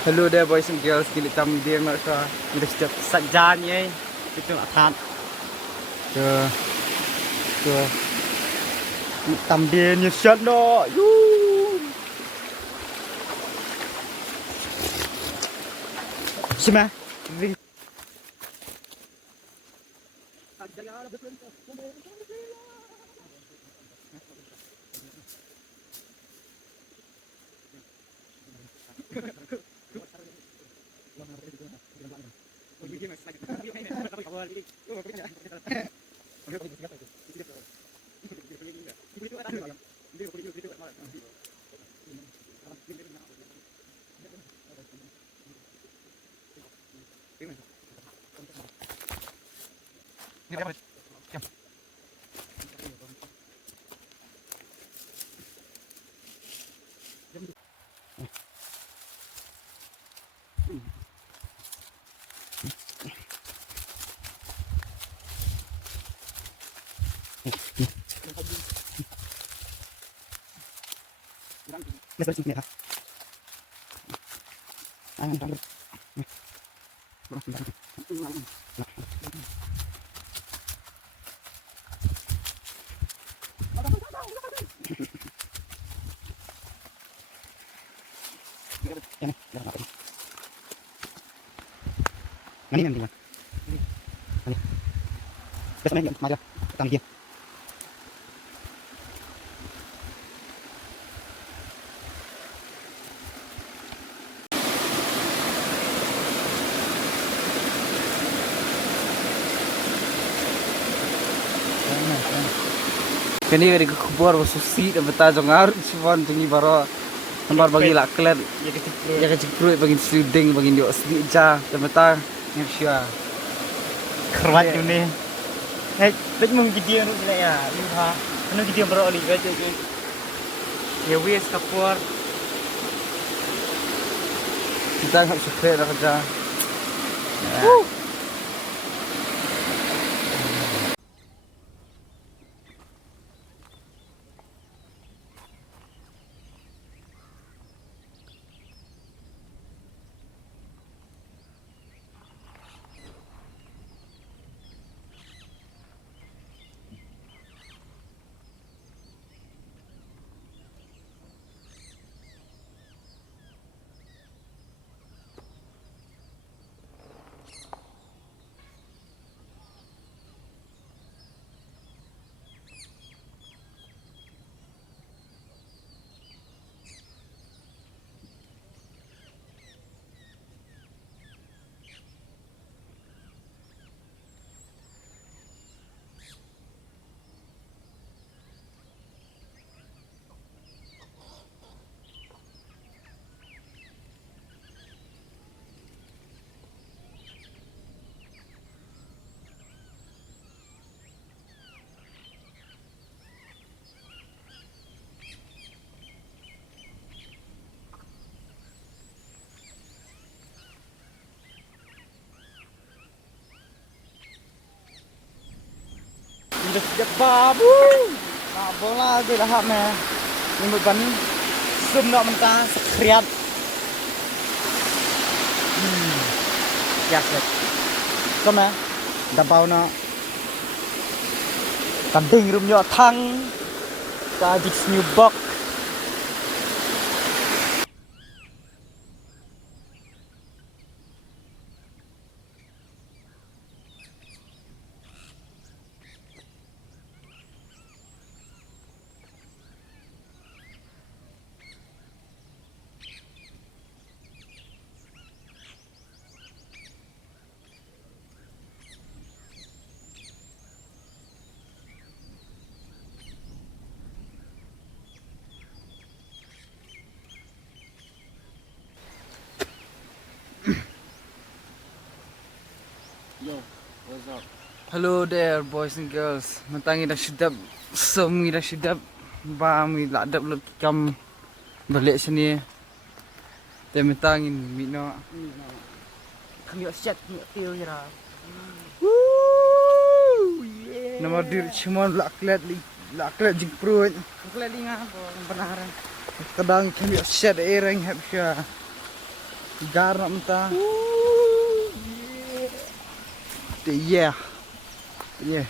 Hello there boys and girls, gilit kami dia mereka udah setiap sajanya itu akan ke también shot no yu Sima Let's go to Ini nanti mas. Ini. Besok main mari kita dia. Kini ada kubur susi dan betah jongar cuman tinggi baru nomor bagi laklet ya kecipru bagi sliding bagi dia asli ja dan betah Indonesia Keruat ni. Hei, bet mung video ni ya. Lihat, anu video baru oli baca je. Ya wes kapur. kita nggak sukses dah kerja. Sudah siap babu. Nak bola tu dah hak meh. Ini bukan sum nak mentah sekriat. Ya set. Kau meh. Dah bau nak. Kanding rumnya thang. Kajik new box. Yo, what's up? Hello there boys and girls. Mentangi dah sedap, semi dah sedap. Bami ladap lu kam balik sini. Dia mentangin mino. Kami siap ni tiu je lah. Nomor diri cuma laklet jing perut. Keliling apa? Benar. Kadang kami siap ereng habisnya. Garap mentah. Yeah. Yeah.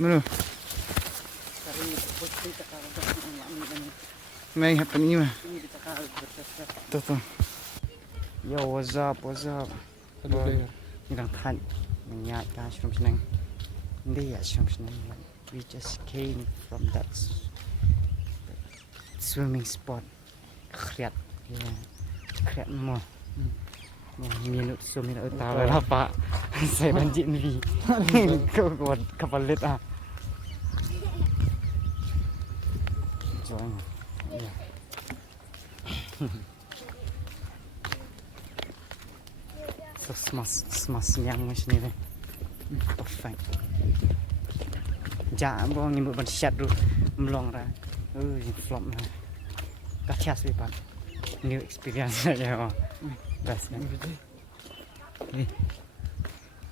Mana? Main happen ni mah. Tuh. Yo, what's up? What's up? Hello there. Ini kan minyak shroom senang. Hindi ya shroom senang. We just came from that swimming spot. Kriat. Yeah. Kriat mo. Minut minut tahu lah pak. Saya banjir ni. Kau kuat kapalit ah. Join. Yeah. So smas yang macam ni. Perfect. Jangan bohong ni bukan shot dulu melong lah. Flop lah. Kacau sih pak. New experience aja. Best kan.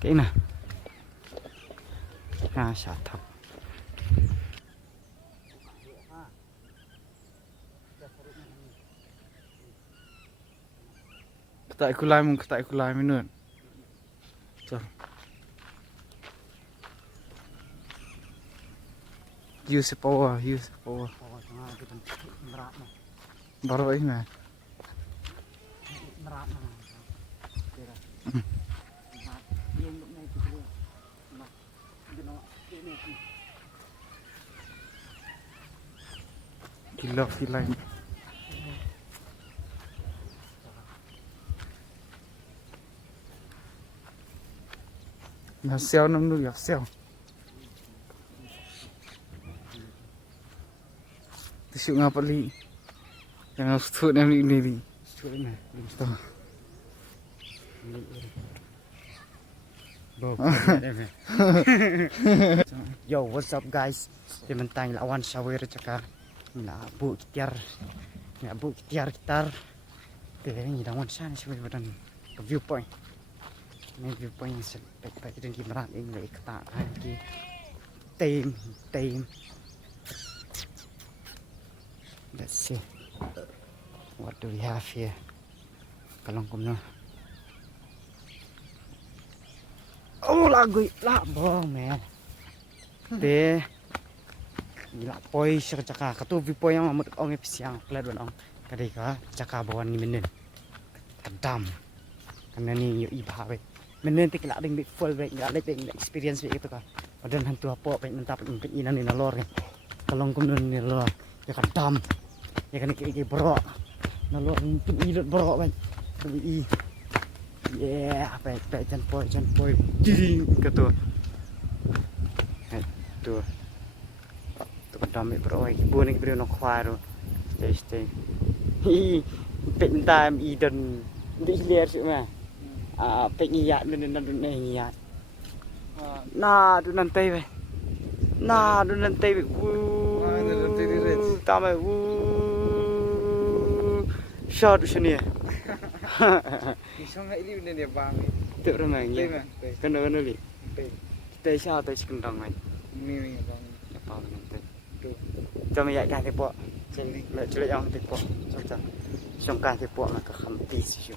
Kayak mana? Ah, shut up. Ketak kulai minut. Tuh. Use power. Baru ini mah. Gila. Nó xeo nó nuôi gặp xeo. Tôi chịu ngapa li. Yang thua em li. Cuy ni. Tuh. Yo, what's up guys? Dimantang lawan shower cakap. Nak bu kitiar kitar. Ni lawan sana shower badan ke viewpoint. Ni viewpoint baik dan kimerat ini lagi ketak lagi. Time. Let's see. What do we have here? Kalong kumno. Oh, lagu lah bohong man. Deh. Gila poi cakap katu viewpoint yang amat ong siang pelat ong. Kadika cakap bawan ni menen. Kedam. Karena ni yo iba we. Menen tik la ding full we nggak ada experience we gitu kan. Padahal hantu apa mentap inan ni nalor kan. Kalong kumno ni nalor. Ya kedam. Ya kan iki bro. Nalor mungkin idut bro kan. Lebih yeah, baik jan poi. Ding katu. Tuh. Tuh kedam bro. Ibu ni bro nok khoai ro. Stay. Time idun di liar sih mah. Pengiat dan ngiat. Nah, tu nanti we. Tamai. Shot sini. Isong ngai li ni bang. Tu ramai ni. Kena li. Kita shot tu sekendang mai. Ni bang. Apa nanti. Tu. Cuma ya kan tepok. Jadi celak yang tepok. Macam. Songkah tepok nak khampi sih.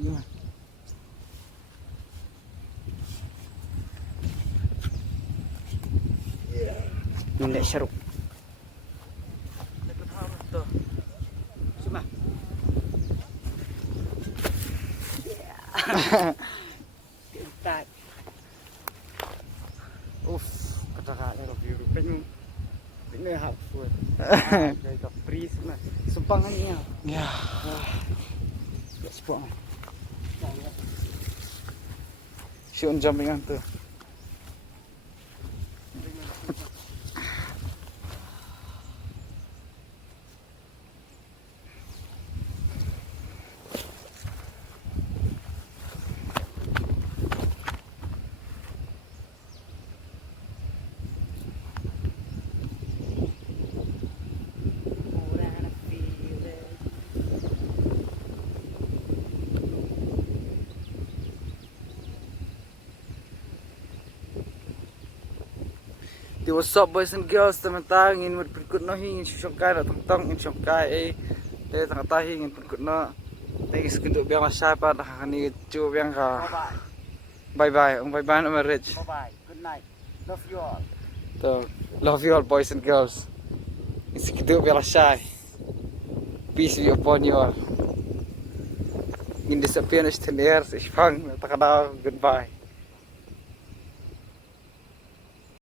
Iya. Minta syaruk. Tuh. Cuma. Kentat. Kata-kata review penyu. Ini hapus. Dari kapris mah. Sumpangannya. Ya. Ya sepok. Siun jumping tuh. Di what's up boys and girls, teman-teman ingin berikut no ingin syongkai nak tong ingin syongkai deh tengah tahi ingin berikut no thanks untuk biang siapa dah kani cu biang ka bye bye nama Rich Bye bye. Good night. Love you all. so love you all boys and girls ini segitu biang shy peace be upon you all in disappearance thin air ich fang takada goodbye